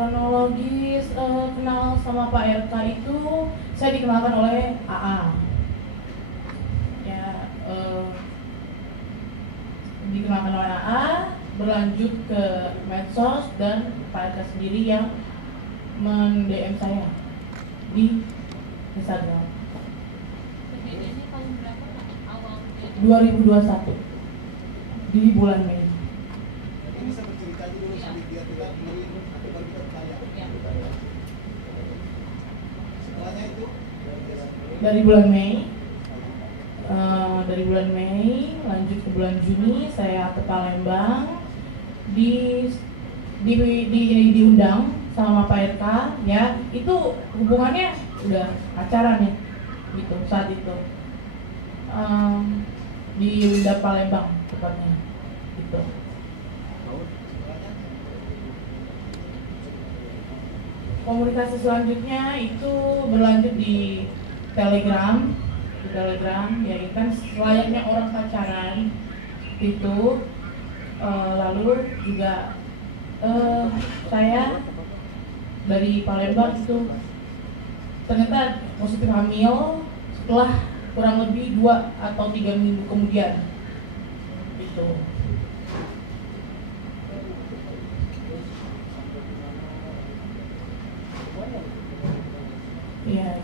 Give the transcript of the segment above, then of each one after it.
Kronologis kenal sama Pak RK itu saya dikenalkan oleh AA. Ya, dikenalkan oleh AA, berlanjut ke medsos dan Pak RK sendiri yang men-DM saya di Instagram. Kejadiannya tahun berapa Kak? Awal 2021 di bulan Mei. Ini bisa bercerita aja dulu sambil biar kita dengerin nanti baru kita bertanya. Setelahnya itu Dari bulan Mei, lanjut ke bulan Juni saya ke Palembang, diundang sama Pak RK, ya itu hubungannya udah pacaran ya, gitu saat itu di Palembang tepatnya, gitu. Komunikasi selanjutnya itu berlanjut di Telegram, ya kan layaknya orang pacaran itu. Lalu juga saya dari Palembang itu ternyata positif hamil setelah kurang lebih 2 atau 3 minggu kemudian gitu. Iya,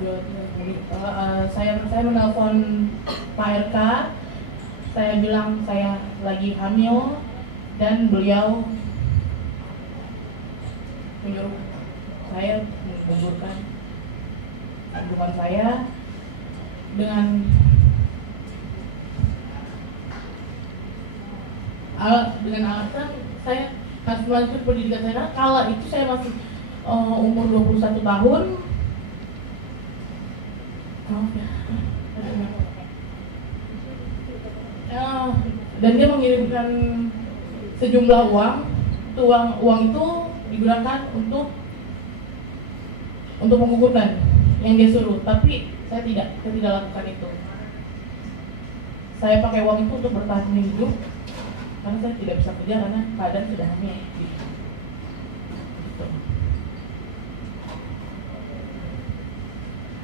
saya menelpon Pak RK, saya bilang saya lagi hamil dan beliau menyuruh saya menggugurkan kandungan saya dengan alasan saya harus melanjutkan pendidikan saya. Kala itu saya masih umur 21 tahun. Dan dia mengirimkan sejumlah uang. Uang itu digunakan untuk menggugurkan yang dia suruh, tapi saya tidak lakukan itu. Saya pakai uang itu untuk bertahan hidup karena saya tidak bisa kerja karena keadaan sudah hamil. Gitu.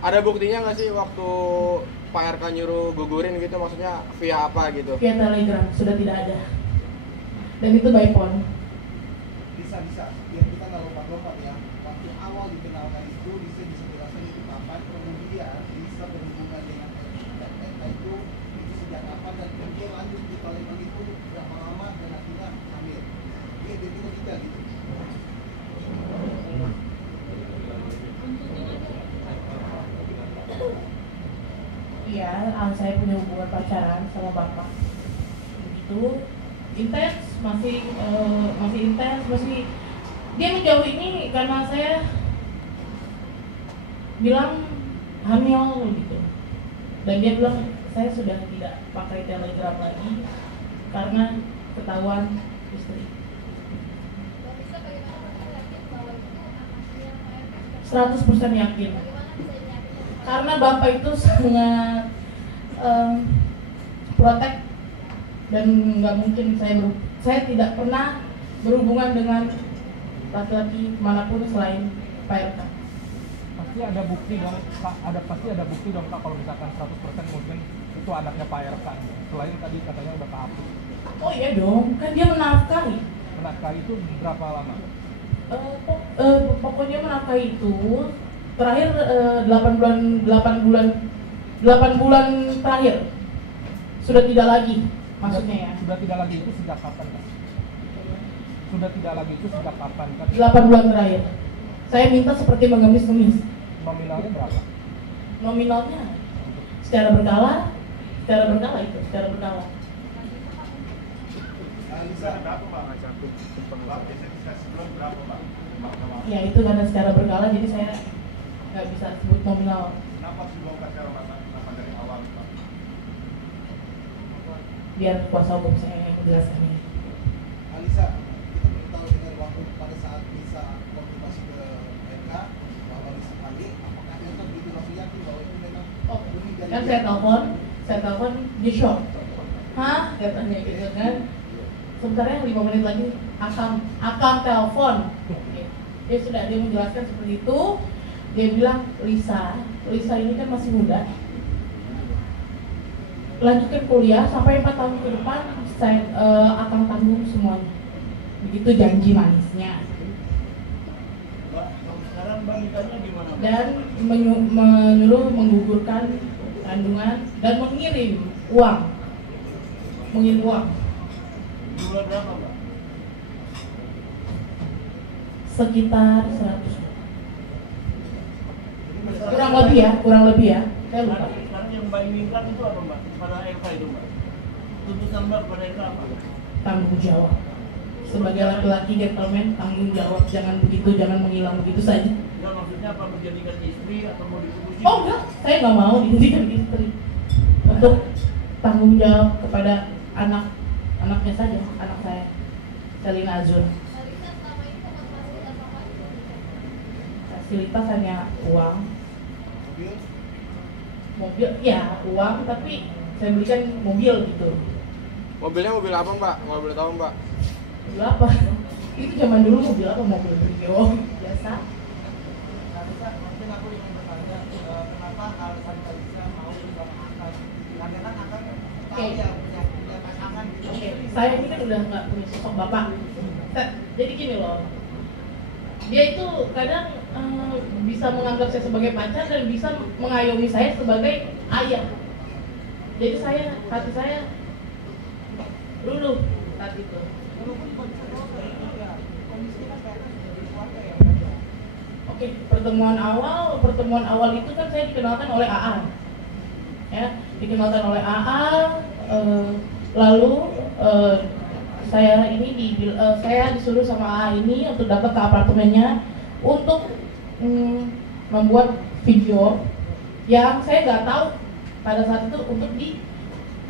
Ada buktinya nggak sih waktu Pak RK nyuruh gugurin gitu, maksudnya via apa gitu? Via Telegram, sudah tidak ada. Dan itu by phone. bisa biar kita nggak lompat-lompat ya. Waktu awal dikenalkan itu bisa dijelaskan itu kapan, kemudian bisa berhubungan dengan RK itu sejak kapan, dan kemudian lanjut di Palembang itu berapa lama dan akhirnya hamil. Iya, jadi kita gitu. Iya, saya punya hubungan pacaran sama bapak. Begitu intens, masih intens, dia menjauh ini karena saya bilang hamil gitu. Dan dia bilang saya sudah tidak pakai Telegram lagi karena ketahuan istri. 100% yakin. Karena bapak itu sangat protek dan nggak mungkin saya tidak pernah berhubungan dengan laki-laki manapun selain Pak RK. Pasti ada bukti dong Kak, kalau misalkan 100% mungkin itu anaknya Pak RK. Selain tadi katanya udah kehapus. Oh iya dong, kan dia menafkahi. Menafkahi itu berapa lama? Pokoknya menafkahi itu terakhir 8 bulan terakhir sudah tidak lagi, maksudnya ya. Sudah tidak lagi itu sejak kapan Kak? Sudah tidak lagi itu sejak kapan Kak? 8 bulan terakhir. Saya minta seperti mengemis-ngemis. Nominalnya berapa? Nominalnya secara berkala. Bisa berapa Pak? Biasanya sebelum berapa Pak? Ya itu karena secara berkala, jadi saya nggak bisa sebut nominal. Kenapa dibongkar secara kenapa dari awal Pak? Biar kuasa hukum saya yang menjelaskannya. Alisa, kita perlu tahu dengan waktu pada saat bisa konfirmasi ke RK bahwa bisa panggil, apakah RK begitu langsung yakin bahwa itu memang ini dari Kan saya telepon di shop. Hah? Katanya gitu kan. Sebentar ya 5 menit lagi akan telepon. Dia sudah dia menjelaskan seperti itu. Dia bilang, Lisa ini kan masih muda, lanjutkan kuliah sampai 4 tahun ke depan saya akan tanggung semuanya. Begitu janji manisnya. Sekarang Mbak mintanya gimana? Dan menyuruh menggugurkan kandungan dan mengirim uang. Jumlah berapa Mbak? Sekitar 100. Kurang lebih ya. Saya lupa. Sekarang yang Mbak inginkan itu apa Mbak? Pada LK itu Mbak? Tuntutan Mbak pada LK apa? Tanggung jawab. Sebagai laki-laki gentleman, tanggung jawab. Jangan menghilang begitu saja. Enggak, maksudnya apa, menjadikan istri atau mau diputusin? Oh enggak, saya nggak mau dijadikan istri. Untuk tanggung jawab kepada anaknya saja, anak saya, Selina Azur. Fasilitas hanya uang, mobil, ya uang, tapi saya belikan mobil gitu. Mobilnya mobil apa Mbak? Nggak boleh tahu Mbak. Mobil apa? Itu zaman dulu mobil apa? Mobil Brio biasa. Mungkin aku ingin bertanya, kenapa alasan Kak Lisa mau sama Akan? Karena kan Akan tahu ya punya pasangan gitu. Oke, saya ini kan udah nggak punya sosok bapak. Jadi gini loh, dia itu kadang bisa menganggap saya sebagai pacar dan bisa mengayomi saya sebagai ayah. Jadi hati saya luluh saat itu. Oke, pertemuan awal itu kan saya dikenalkan oleh AA, ya, lalu saya disuruh sama AA ini untuk datang ke apartemennya untuk membuat video yang saya nggak tahu pada saat itu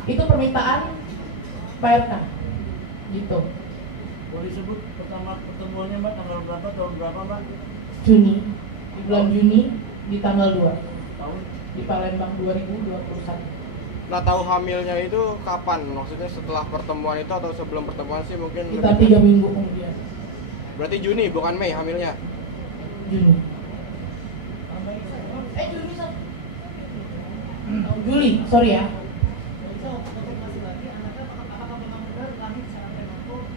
itu permintaan Pak RK, gitu. Boleh sebut pertama pertemuannya Mbak, tanggal berapa, tahun berapa Mbak? Juni, di bulan Juni di tanggal 2 Tahun? di Palembang 2021. Nah, tahu hamilnya itu kapan? Maksudnya setelah pertemuan itu atau sebelum pertemuan sih mungkin? Kita 3 minggu kemudian. Berarti Juni bukan Mei hamilnya? Juni. Juli, sorry ya.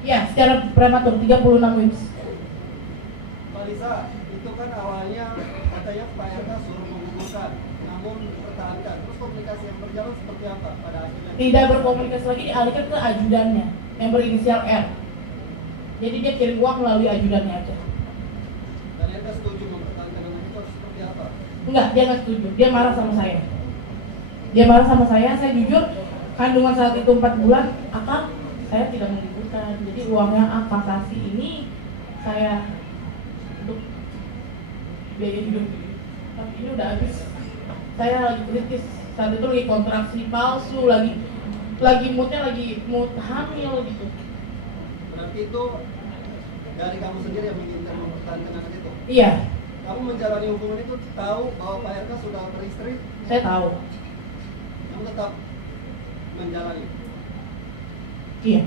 Ya, secara prematur 36 weeks. Mbak Lisa, itu kan awalnya katanya Pak RK suruh menggugurkan, namun dipertahankan. Terus komunikasi yang berjalan seperti apa pada akhirnya? Tidak berkomunikasi lagi, dialihkan ke ajudannya yang berinisial R. Jadi dia kirim uang melalui ajudannya aja. Dan RK setuju mempertahankan itu harus seperti apa? Enggak, dia nggak setuju. Dia marah sama saya. Saya jujur, kandungan saat itu 4 bulan, saya tidak menggugurkan. Jadi uangnya akak kasih ini saya untuk biaya hidup. Tapi ini udah habis. Saya lagi kritis. Saat itu lagi kontraksi palsu, lagi mood hamil gitu. Berarti itu dari kamu sendiri yang menginginkan mempertahankan anak itu? Iya, Kamu menjalani hubungan itu tahu bahwa Pak RK sudah beristri, saya tahu. kamu tetap menjalani. Iya.